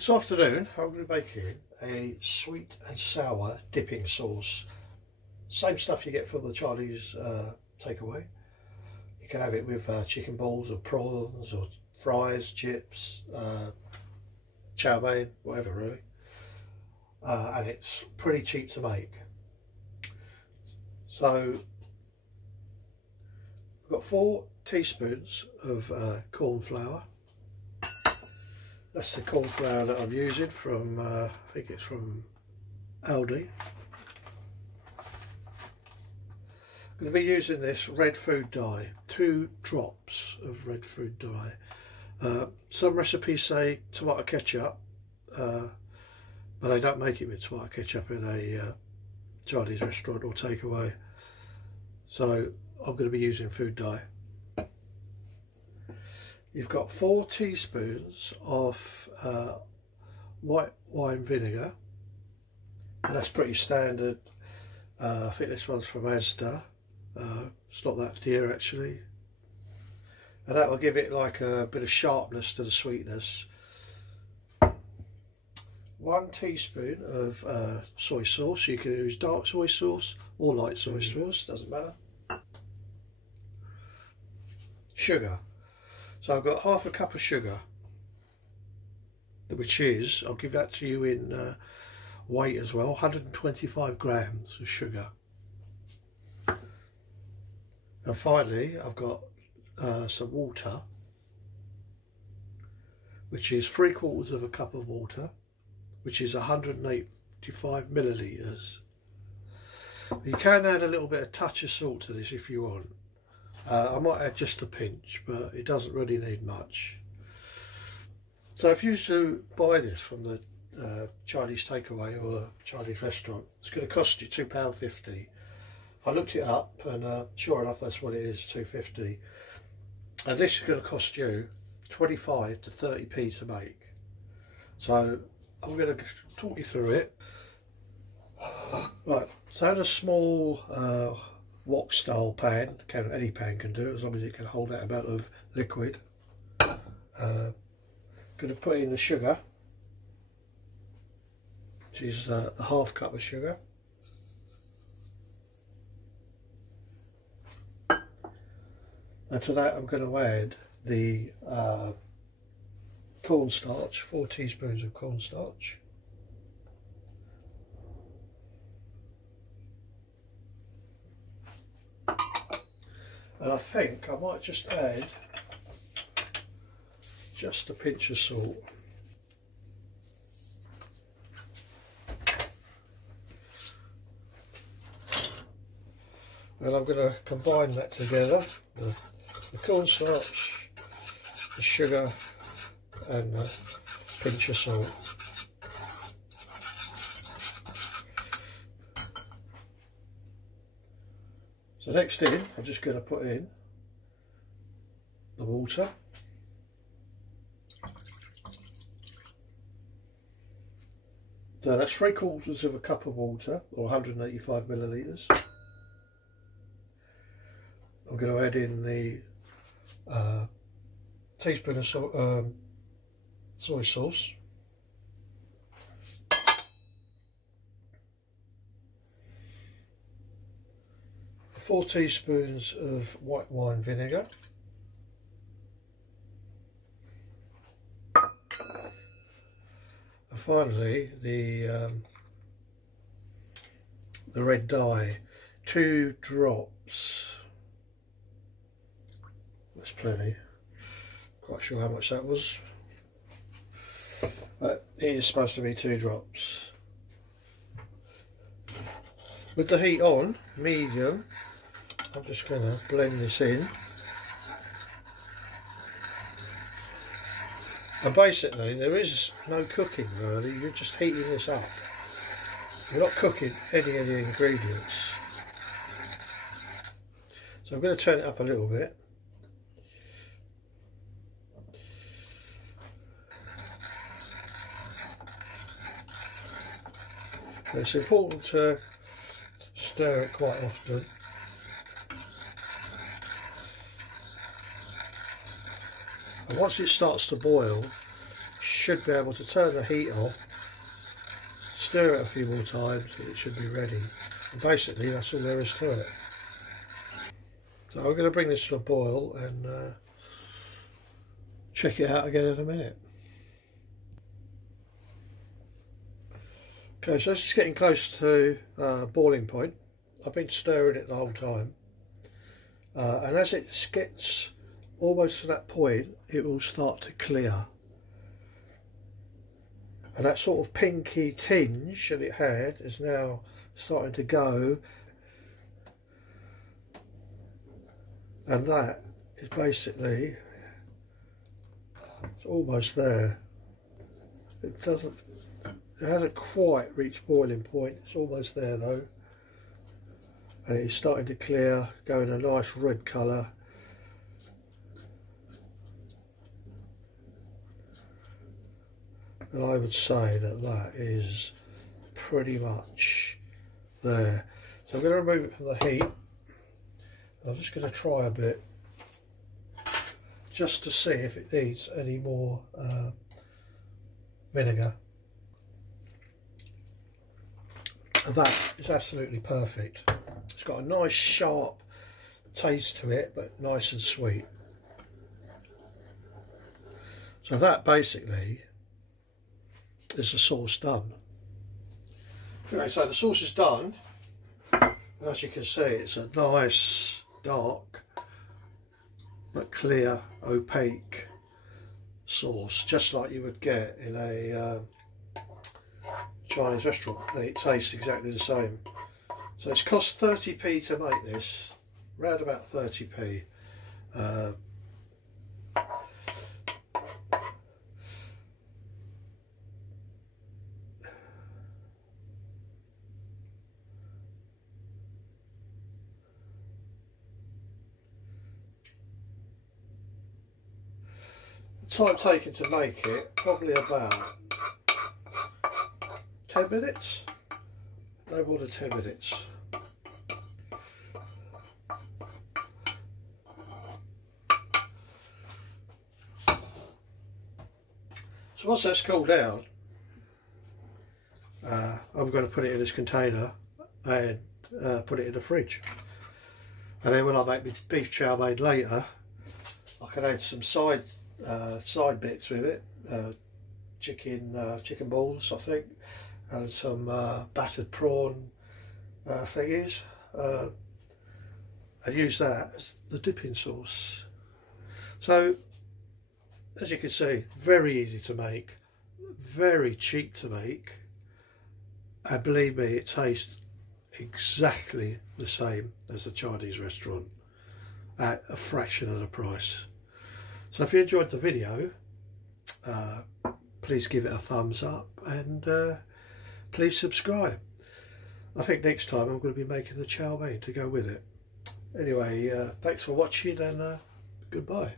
This afternoon I'm going to be making a sweet and sour dipping sauce. Same stuff you get from the Chinese takeaway. You can have it with chicken balls or prawns or fries, chips, chow mein, whatever really. And it's pretty cheap to make. So I've got 4 teaspoons of corn flour. That's the corn flour that I'm using from, I think it's from Aldi. I'm going to be using this red food dye, 2 drops of red food dye. Some recipes say tomato ketchup, but they don't make it with tomato ketchup in a Chinese restaurant or takeaway. So I'm going to be using food dye. You've got 4 teaspoons of white wine vinegar, and that's pretty standard. I think this one's from Asda. It's not that dear actually, and that will give it like a bit of sharpness to the sweetness. 1 teaspoon of soy sauce. You can use dark soy sauce or light soy sauce, doesn't matter. Sugar. So I've got half a cup of sugar, which is, I'll give that to you in weight as well, 125 grams of sugar. And finally I've got some water, which is 3/4 of a cup of water, which is 185 millilitres. You can add a little bit of touch of salt to this if you want. I might add just a pinch, but it doesn't really need much. So if you used to buy this from the Chinese takeaway or a Chinese restaurant, it's going to cost you £2.50. I looked it up and sure enough that's what it is, £2.50. And this is going to cost you 25 to 30p to make. So I'm going to talk you through it. Right, so I had a small wok style pan. Any pan can do it as long as it can hold that amount of liquid. Going to put in the sugar, which is the half cup of sugar. And to that I'm going to add the cornstarch, 4 teaspoons of cornstarch. And I think I might just add just a pinch of salt. And I'm going to combine that together, the cornstarch, the sugar and a pinch of salt. So next in, I'm just going to put in the water. So that's 3/4 of a cup of water, or 185 millilitres. I'm going to add in the teaspoon of soy sauce. Four teaspoons of white wine vinegar. And finally the red dye, 2 drops. That's plenty. Quite sure how much that was, but it is supposed to be 2 drops. With the heat on, medium, I'm just going to blend this in. And basically there is no cooking really, you're just heating this up. You're not cooking any of the ingredients. So I'm going to turn it up a little bit. It's important to stir it quite often. And once it starts to boil, should be able to turn the heat off, stir it a few more times, and it should be ready. And basically that's all there is to it. So I'm going to bring this to a boil and check it out again in a minute. Okay, so this is getting close to boiling point. I've been stirring it the whole time, and as it gets almost to that point, it will start to clear. And that sort of pinky tinge that it had is now starting to go. And that is basically, it's almost there. It hasn't quite reached boiling point. It's almost there though. And it's starting to clear, going a nice red colour. And I would say that that is pretty much there. So I'm going to remove it from the heat. I'm just going to try a bit just to see if it needs any more vinegar. And that is absolutely perfect. It's got a nice sharp taste to it, but nice and sweet. So that basically is the sauce done. Okay, so the sauce is done, and as you can see, it's a nice dark but clear opaque sauce, just like you would get in a Chinese restaurant, and it tastes exactly the same. So it's cost 30p to make this, around about 30p. Time taken to make it, probably about 10 minutes, no more than 10 minutes. So once that's cooled down, I'm going to put it in this container and put it in the fridge. And then when I make my beef chow mein later, I can add some side bits with it, chicken balls I think, and some battered prawn thingies, and use that as the dipping sauce. So as you can see, very easy to make, very cheap to make, and believe me, it tastes exactly the same as the Chinese restaurant at a fraction of the price. So if you enjoyed the video, please give it a thumbs up, and please subscribe. I think next time I'm going to be making the chow mein to go with it. Anyway, thanks for watching, and goodbye.